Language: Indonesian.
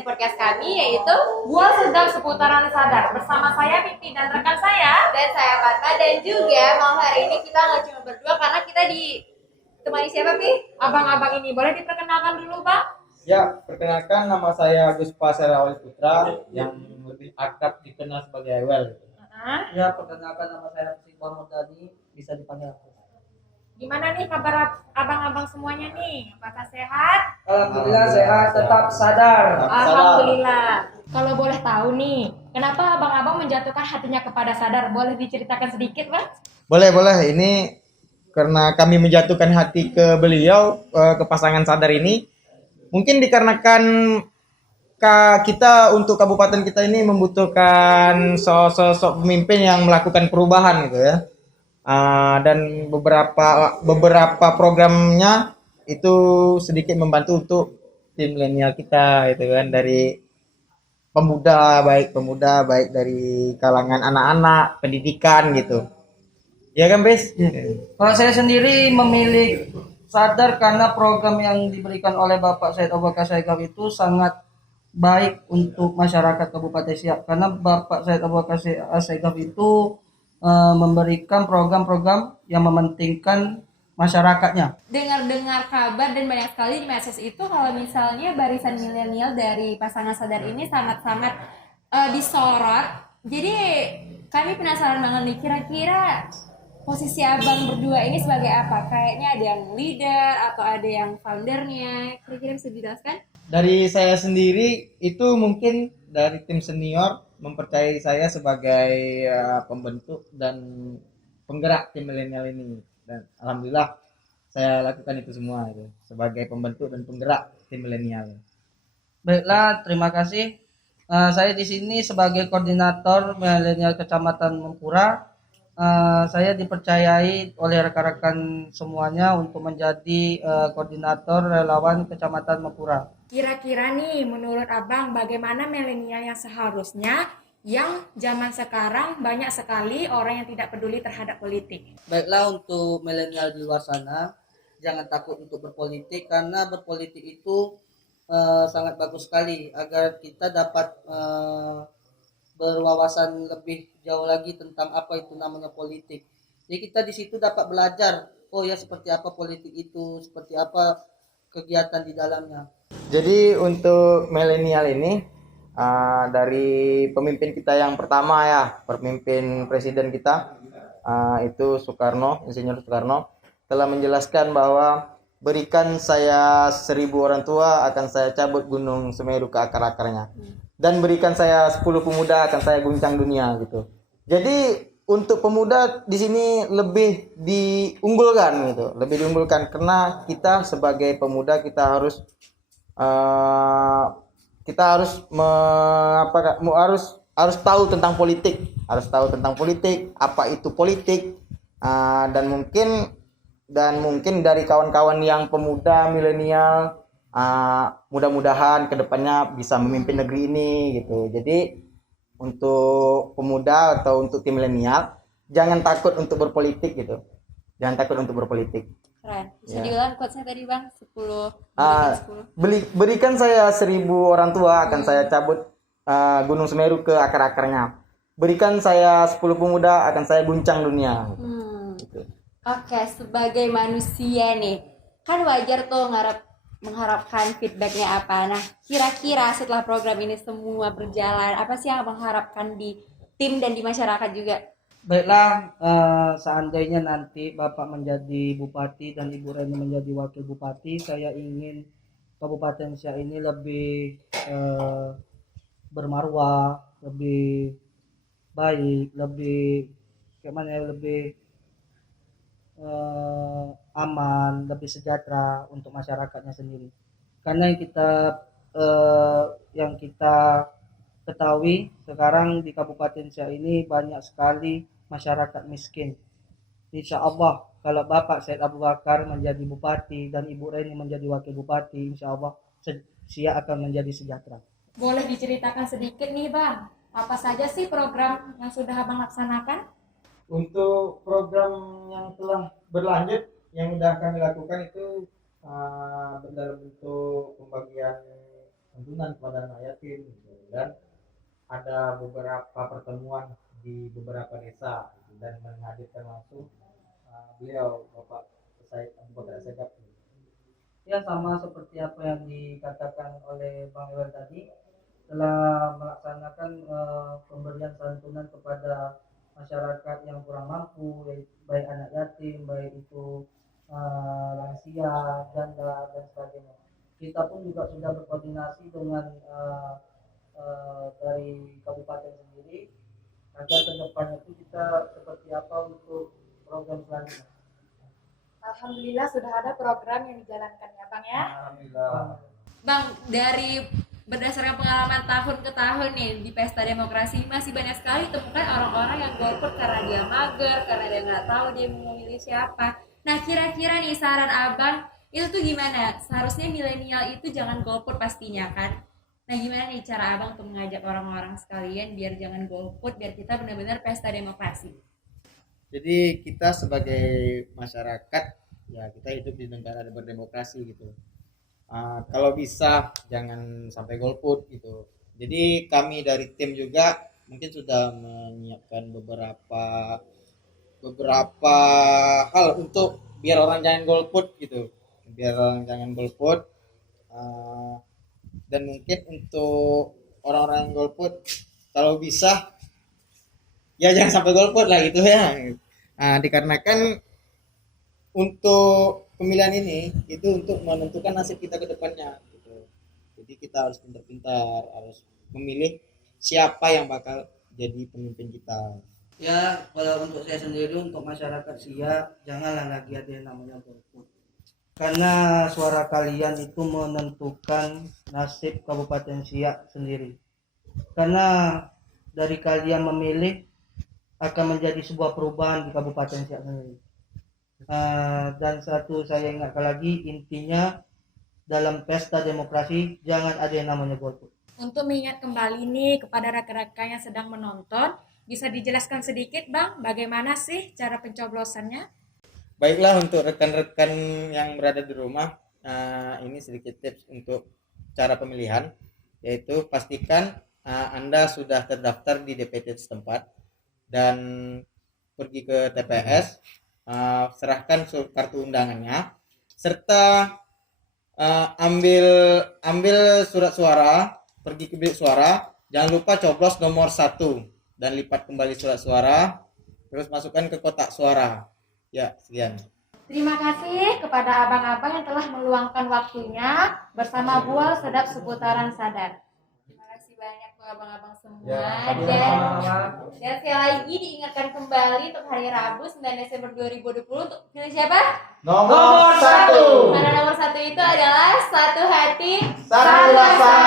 dengan podcast kami yaitu Buah Sedap Seputaran Sadar bersama saya Pipi dan rekan saya. dan saya Fatma, dan juga malam hari ini kita nggak cuma berdua karena kita ditemani siapa, Pi? Abang-abang ini boleh diperkenalkan dulu, Bang? Ya, perkenalkan nama saya Gus Pasera Putra yang lebih akrab dikenal sebagai Ewel. Ya, perkenalkan nama saya Iqbal Murdani, bisa dipanggil aku. Gimana nih kabar abang-abang semuanya nih? Apakah sehat? Alhamdulillah sehat, tetap sadar. Alhamdulillah. Kalau boleh tahu nih, kenapa abang-abang menjatuhkan hatinya kepada Sadar? Boleh diceritakan sedikit, Bang? Boleh. Ini karena kami menjatuhkan hati ke beliau, ke pasangan Sadar ini, mungkin dikarenakan kita untuk kabupaten kita ini membutuhkan sosok pemimpin yang melakukan perubahan gitu ya. Dan beberapa programnya itu sedikit membantu untuk tim milenial kita gitu kan, dari pemuda baik dari kalangan anak-anak pendidikan gitu ya kan Bes. Kalau saya sendiri memilih sadar karena program yang diberikan oleh Bapak Said Abu Bakar Saegaf itu sangat baik untuk masyarakat Kabupaten Siak, karena Bapak Said Abu Bakar Saegaf itu memberikan program-program yang mementingkan masyarakatnya. Dengar-dengar kabar dan banyak sekali di medsos itu kalau misalnya barisan milenial dari pasangan Sadar ini sangat-sangat disorot. Jadi kami penasaran banget nih, kira-kira posisi abang berdua ini sebagai apa? Kayaknya ada yang leader atau ada yang foundernya. Kira-kira bisa dijelaskan? Dari saya sendiri itu mungkin dari tim senior mempercayai saya sebagai pembentuk dan penggerak tim milenial ini, dan alhamdulillah saya lakukan itu semua itu sebagai pembentuk dan penggerak tim milenial. Baiklah, terima kasih. Saya di sini sebagai koordinator milenial Kecamatan Mempura. Saya dipercayai oleh rekan-rekan semuanya untuk menjadi koordinator relawan Kecamatan Mempura. Kira-kira nih, menurut abang bagaimana milenial yang seharusnya yang zaman sekarang banyak sekali orang yang tidak peduli terhadap politik? Baiklah, untuk milenial di luar sana, jangan takut untuk berpolitik, karena berpolitik itu sangat bagus sekali agar kita dapat berwawasan lebih jauh lagi tentang apa itu namanya politik. Jadi kita di situ dapat belajar, oh ya seperti apa politik itu, seperti apa kegiatan di dalamnya. Jadi untuk milenial ini dari pemimpin kita yang pertama ya, pemimpin presiden kita itu Insinyur Soekarno telah menjelaskan bahwa berikan saya 1.000 orang tua akan saya cabut Gunung Semeru ke akar-akarnya, dan berikan saya 10 pemuda akan saya guncang dunia gitu. Jadi untuk pemuda di sini lebih diunggulkan gitu, karena kita sebagai pemuda kita harus harus tahu tentang politik, apa itu politik, dan mungkin dari kawan-kawan yang pemuda milenial, mudah-mudahan kedepannya bisa memimpin negeri ini gitu. Jadi untuk pemuda atau untuk tim milenial jangan takut untuk berpolitik gitu, Keren. Bisa Ya. diulang quotes-nya tadi, Bang? 10. Berikan saya 1.000 orang tua akan saya cabut Gunung Semeru ke akar-akarnya. Berikan saya 10 pemuda akan saya guncang dunia. Gitu. Oke, sebagai manusia nih, kan wajar tuh mengharapkan feedbacknya apa. Nah, kira-kira setelah program ini semua berjalan, apa sih yang abang harapkan di tim dan di masyarakat juga? Baiklah, seandainya nanti Bapak menjadi bupati dan Ibu Reni menjadi wakil bupati, saya ingin Kabupaten Siak ini lebih bermarwah, lebih baik, lebih aman, lebih sejahtera untuk masyarakatnya sendiri. Karena yang kita ketahui sekarang di Kabupaten Siak ini banyak sekali masyarakat miskin. Insya Allah kalau Bapak Said Abu Bakar menjadi bupati dan Ibu Reni menjadi wakil bupati, insya Allah Siak akan menjadi sejahtera. Boleh diceritakan sedikit nih, Bang, apa saja sih program yang sudah abang laksanakan? Untuk program yang telah berlanjut yang sudah kami lakukan itu dalam bentuk pembagian santunan kepada rakyat ada beberapa pertemuan di beberapa desa dan menghadirkan langsung beliau Bapak Said Abu Bakar Segaf. Ya, sama seperti apa yang dikatakan oleh Bang Iwan tadi, telah melaksanakan pemberian santunan kepada masyarakat yang kurang mampu, baik anak yatim, baik itu lansia, janda dan sebagainya. Kita pun juga sudah berkoordinasi dengan dari kabupaten sendiri agar ke depan itu kita seperti apa untuk program selanjutnya. Alhamdulillah sudah ada program yang dijalankan ya Bang ya. Alhamdulillah. Bang, dari berdasarkan pengalaman tahun ke tahun nih di Pesta Demokrasi masih banyak sekali temukan orang-orang yang golput karena dia mager, karena dia nggak tahu dia mau memilih siapa. Nah, kira-kira nih saran Abang itu tuh gimana? Seharusnya milenial itu jangan golput pastinya kan? Nah, gimana nih cara Abang untuk mengajak orang-orang sekalian biar jangan golput, biar kita benar-benar pesta demokrasi? Jadi kita sebagai masyarakat ya kita hidup di negara berdemokrasi gitu. Kalau bisa jangan sampai golput gitu. Jadi kami dari tim juga mungkin sudah menyiapkan beberapa hal untuk biar orang jangan golput gitu. Biar orang jangan golput. Dan mungkin untuk orang-orang yang golput kalau bisa ya jangan sampai golput lah gitu ya. Dikarenakan untuk pemilihan ini itu untuk menentukan nasib kita ke depannya gitu. Jadi kita harus pintar-pintar, harus memilih siapa yang bakal jadi pemimpin kita. Ya, kalau untuk saya sendiri, untuk masyarakat Siak, janganlah lagi ada yang namanya golput. Karena suara kalian itu menentukan nasib Kabupaten Siak sendiri. Karena dari kalian memilih akan menjadi sebuah perubahan di Kabupaten Siak sendiri. Dan satu saya ingatkan lagi, intinya dalam pesta demokrasi jangan ada yang namanya golput. Untuk mengingat kembali nih kepada rekan-rekan yang sedang menonton, bisa dijelaskan sedikit Bang, bagaimana sih cara pencoblosannya? Baiklah untuk rekan-rekan yang berada di rumah, ini sedikit tips untuk cara pemilihan, yaitu pastikan Anda sudah terdaftar di DPT setempat dan pergi ke TPS, serahkan kartu undangannya, serta ambil surat suara, pergi ke bilik suara, jangan lupa coblos nomor 1 dan lipat kembali surat suara, terus masukkan ke kotak suara. Ya, sekian. Terima kasih kepada abang-abang yang telah meluangkan waktunya bersama Bual Sedap Seputaran Sadar. Terima kasih banyak buat abang-abang semua. Ya, Dan sekali lagi diingatkan kembali untuk hari Rabu 9 Desember 2020 untuk pilih siapa? Nomor 1. Mana nomor 1 itu adalah satu hati, Satu rasa.